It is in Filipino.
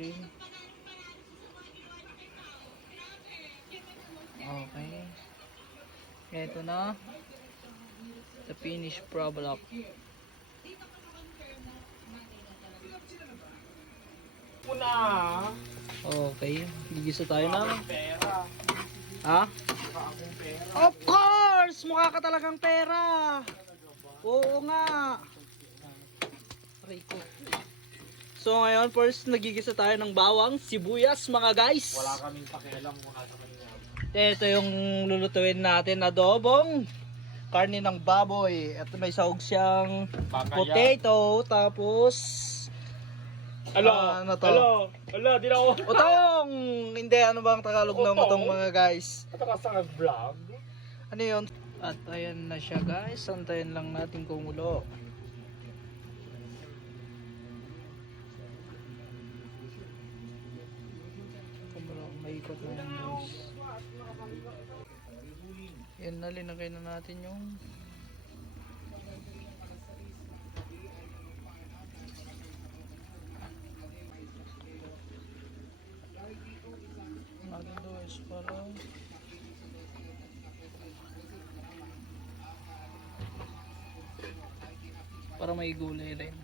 Okay. Okay. Ito na. The finished product. Muna. Okay. Gigisa tayo ng... Pera. Ha? Mukha akong pera. Of course! Mukha ka talagang pera! Oo nga! Rico. So ngayon, first nagigisa tayo ng bawang, sibuyas mga guys. Wala kaming pakialam kung nasa kanila. Ito yung lulutuin natin na adobong karne ng baboy. Ito may sahog siyang potato, tapos ano to? Alo, di na ako. Utong! Hindi, ano bang Tagalog ng utong mga guys? Ito ka sa vlog. Ano yun? At ayan na siya guys, antayin lang natin kumulo. Kumulo, may ikot na yan guys. Yan na, linagay na natin yung natin guys para may gulay rin.